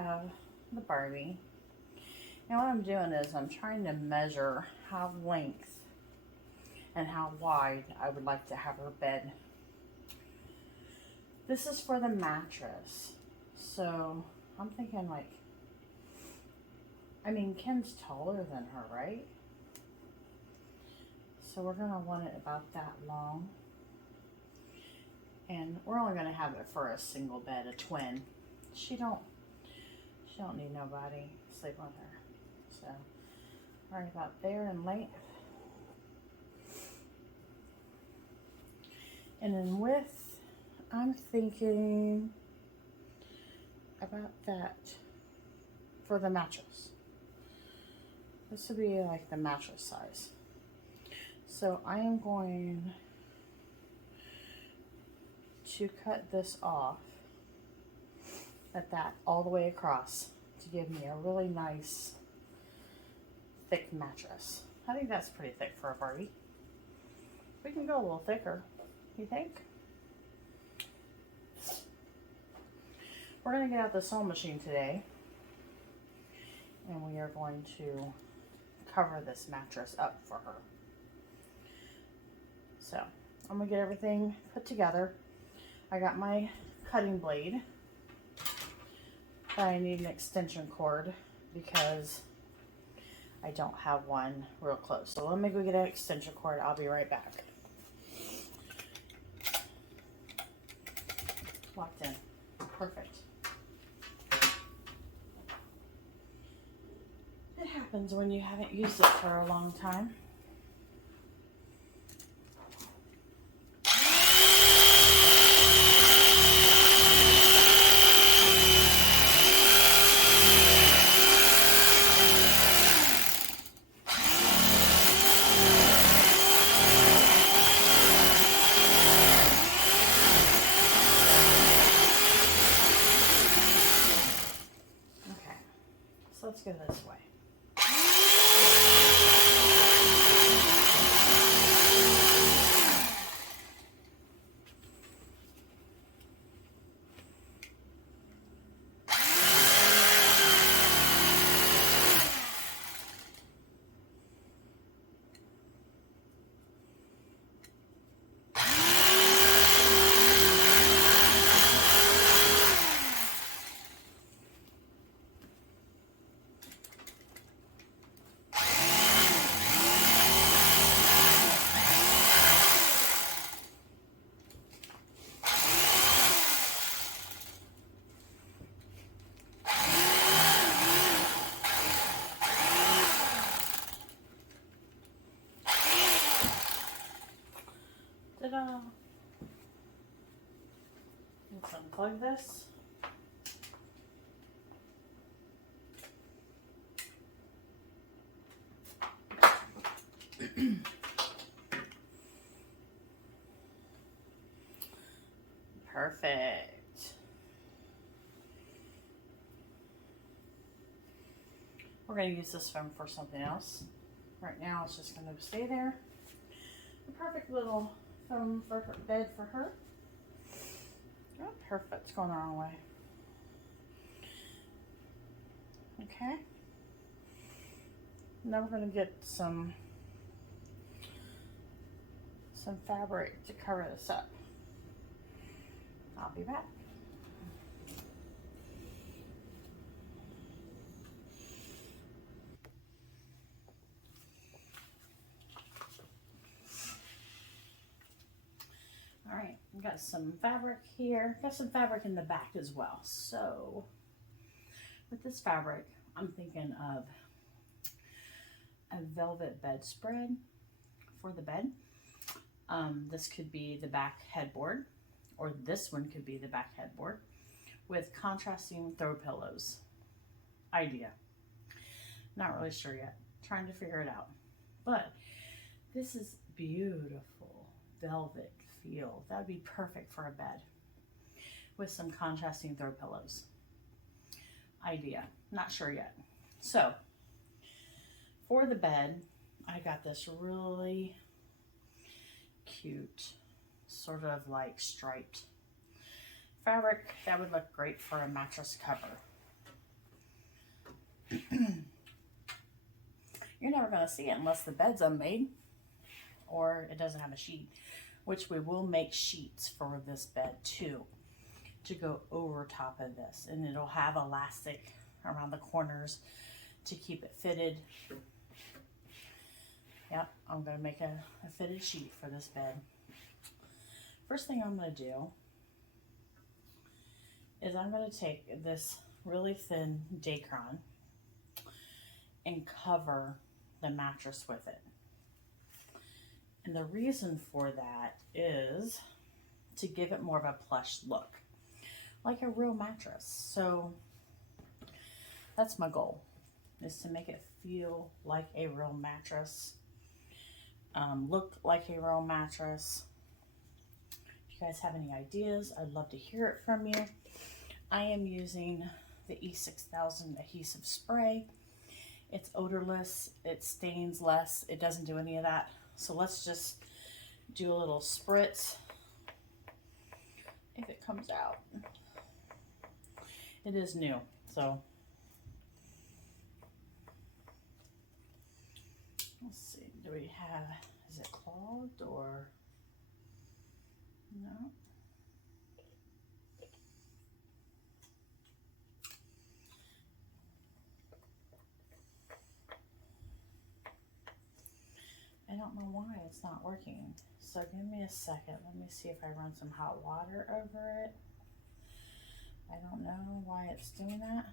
have the Barbie. And what I'm doing is I'm trying to measure how length and how wide I would like to have her bed. This is for the mattress. So I'm thinking like, I mean, Ken's taller than her, right? So we're gonna want it about that long. And we're only gonna have it for a single bed, a twin. She don't need nobody sleep with her. So right about there in length. And in width, I'm thinking about that for the mattress. This would be like the mattress size. So I am going to cut this off at that all the way across to give me a really nice thick mattress. I think that's pretty thick for a Barbie. We can go a little thicker, you think? We're gonna get out the sewing machine today and we are going to cover this mattress up for her. So I'm gonna get everything put together. I got my cutting blade, but I need an extension cord because I don't have one real close. So let me go get an extension cord. I'll be right back. Locked in. Perfect. It happens when you haven't used it for a long time. Okay, so let's go this way. Ta-da! Let's unplug this. Perfect. We're going to use this foam for something else. Right now it's just going to stay there. The perfect little foam for her bed for her. Oh, perfect. It's going the wrong way. Okay. Now we're going to get some fabric to cover this up. I'll be back. All right, I've got some fabric here. Got some fabric in the back as well. So with this fabric, I'm thinking of a velvet bedspread for the bed. This could be the back headboard, or this one could be the back headboard with contrasting throw pillows. Idea. Not really sure yet. Trying to figure it out. But this is beautiful velvet feel. That would be perfect for a bed with some contrasting throw pillows. Idea. Not sure yet. So for the bed, I got this really cute, sort of like striped fabric that would look great for a mattress cover. You're never going to see it unless the bed's unmade or it doesn't have a sheet, which we will make sheets for this bed too, to go over top of this, and it'll have elastic around the corners to keep it fitted. Yep, I'm going to make a fitted sheet for this bed. First thing I'm going to do is I'm going to take this really thin Dacron and cover the mattress with it. And the reason for that is to give it more of a plush look, like a real mattress. So that's my goal, is to make it feel like a real mattress, look like a real mattress. If you guys have any ideas, I'd love to hear it from you. I am using the E6000 adhesive spray. It's odorless, it stains less, it doesn't do any of that. So let's just do a little spritz if it comes out. It is new, so let's see, do we have, is it clogged or no? I don't know why it's not working. So give me a second. Let me see if I run some hot water over it. I don't know why it's doing that.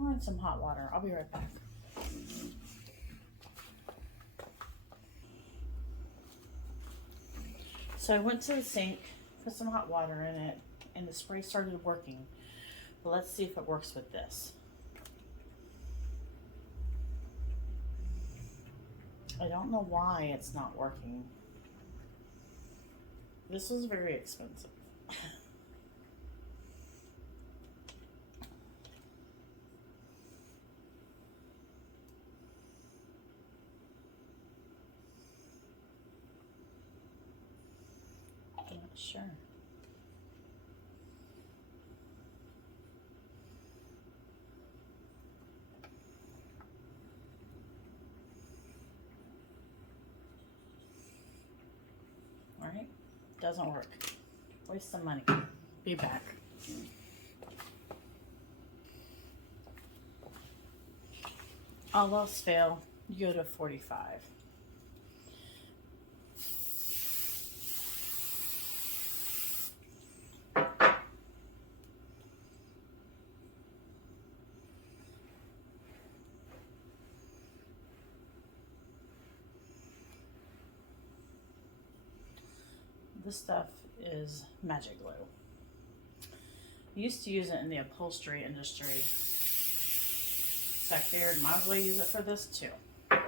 I'll run some hot water. I'll be right back. So I went to the sink, put some hot water in it, and the spray started working. But let's see if it works with this. I don't know why it's not working. This was very expensive. I'm not sure. Alright, doesn't work. Waste some money. Be back. All else fail, you go to 45. This stuff is magic glue. I used to use it in the upholstery industry, so I figured might as well use it for this too. And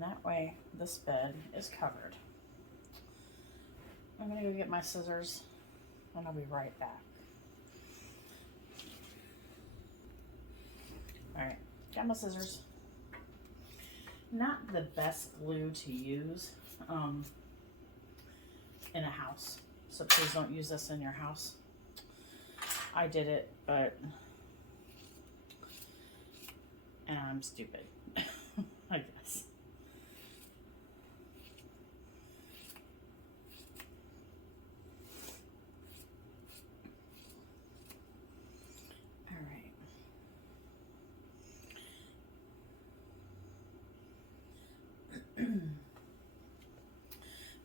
that way this bed is covered. I'm gonna go get my scissors and I'll be right back. Alright, got my scissors. Not the best glue to use in a house, so please don't use this in your house. I did it, but and I'm stupid, I guess.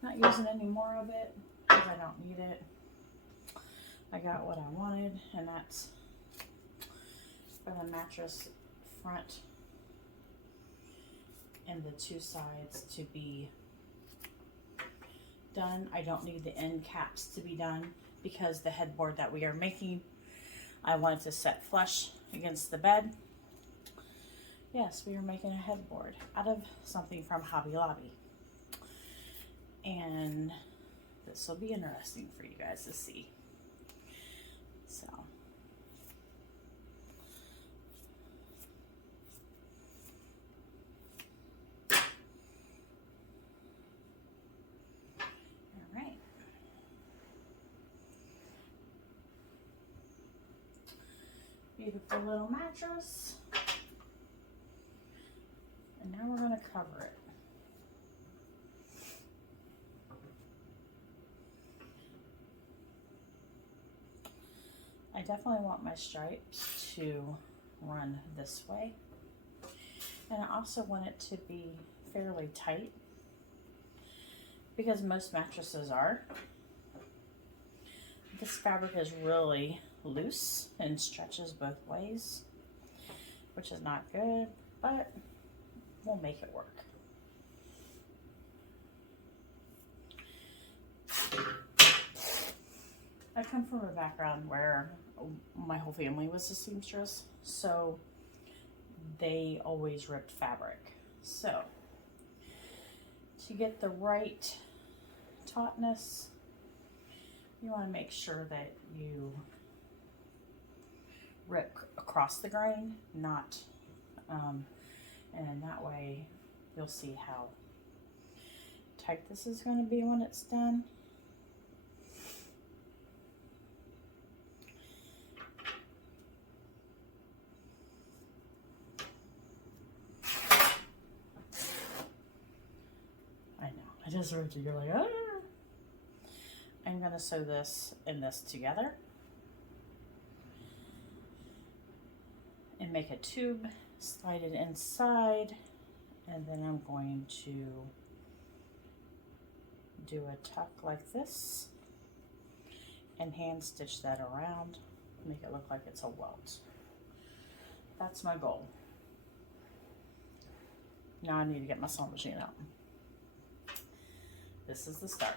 Not using any more of it because I don't need it. I got what I wanted, and that's for the mattress front and the two sides to be done. I don't need the end caps to be done because the headboard that we are making, I wanted to set flush against the bed. Yes, we are making a headboard out of something from Hobby Lobby. And this will be interesting for you guys to see. So, Beautiful little mattress. And now we're going to cover it. I definitely want my stripes to run this way. And I also want it to be fairly tight, because most mattresses are. This fabric is really loose and stretches both ways, which is not good, but we'll make it work. I come from a background where my whole family was a seamstress, so they always ripped fabric. So to get the right tautness, you want to make sure that you rip across the grain, not, and in that way you'll see how tight this is going to be when it's done. I know, I just ripped it, you're like, ah. I'm going to sew this and this together and make a tube, slide it inside, and then I'm going to do a tuck like this and hand stitch that around, make it look like it's a welt. That's my goal. Now I need to get my sewing machine out. This is the start.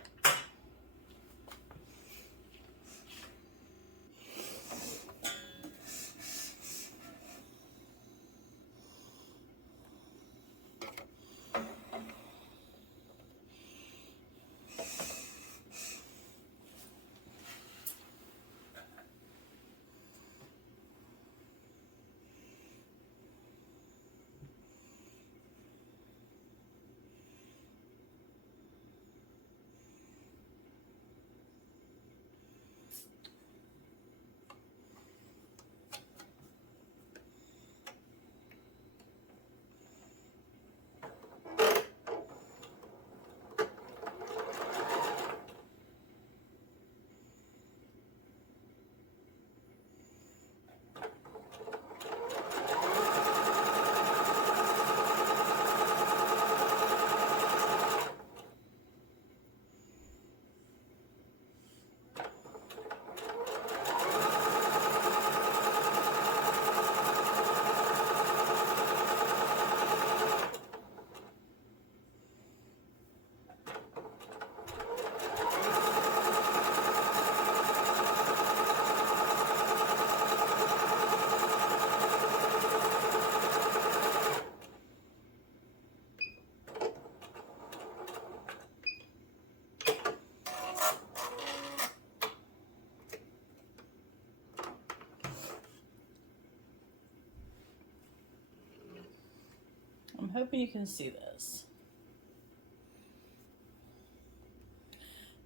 I'm hoping you can see this.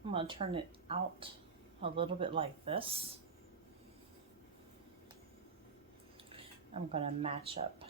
I'm going to turn it out a little bit like this. I'm going to match up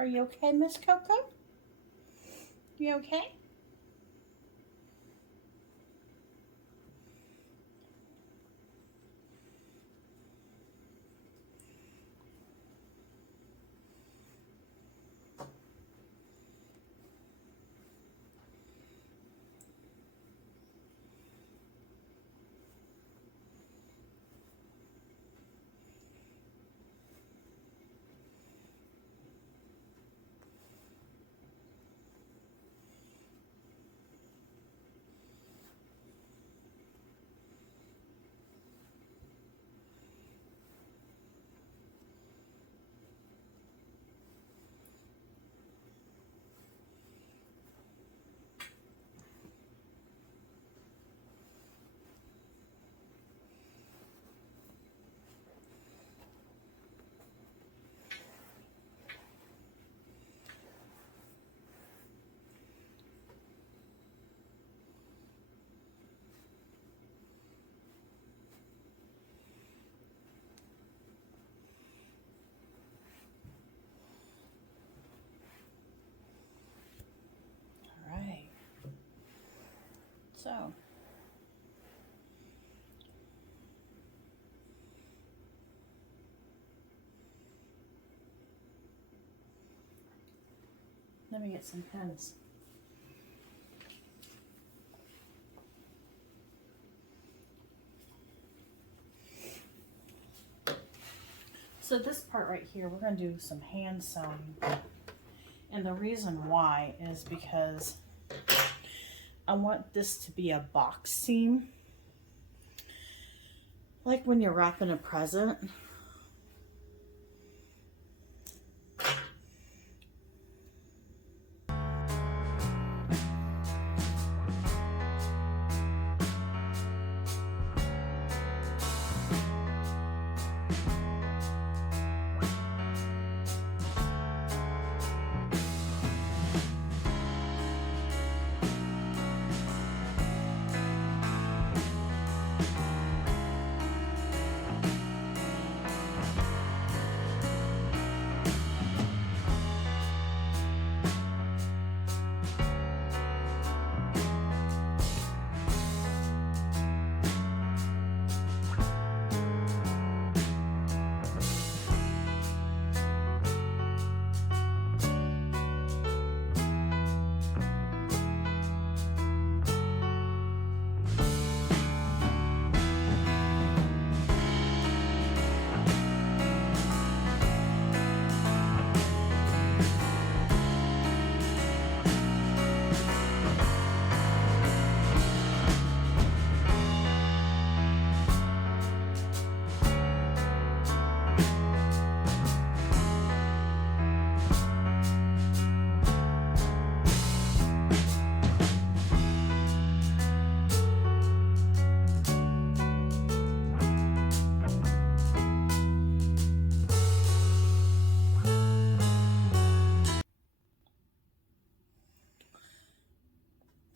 Are you okay, Miss Coco? You okay? So let me get some pens. So this part right here, we're going to do some hand sewing. And the reason why is because I want this to be a box seam. Like when you're wrapping a present.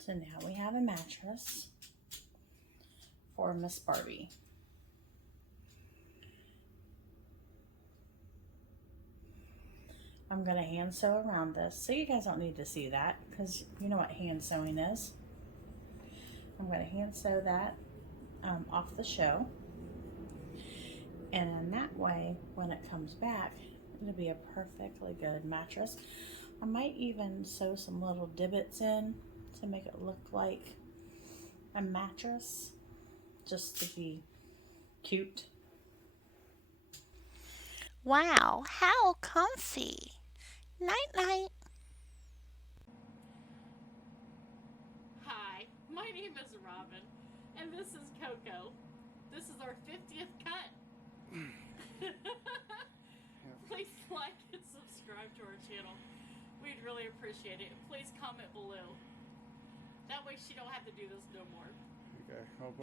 So now we have a mattress for Miss Barbie. I'm going to hand sew around this. So you guys don't need to see that because you know what hand sewing is. I'm going to hand sew that off the show. And in that way, when it comes back, it'll be a perfectly good mattress. I might even sew some little divots in to make it look like a mattress, just to be cute. Wow, how comfy. Night night. Hi, my name is Robin, and this is Coco. This is our 50th cut. Please like and subscribe to our channel. We'd really appreciate it. Please comment below. That way she don't have to do this no more. Okay, how about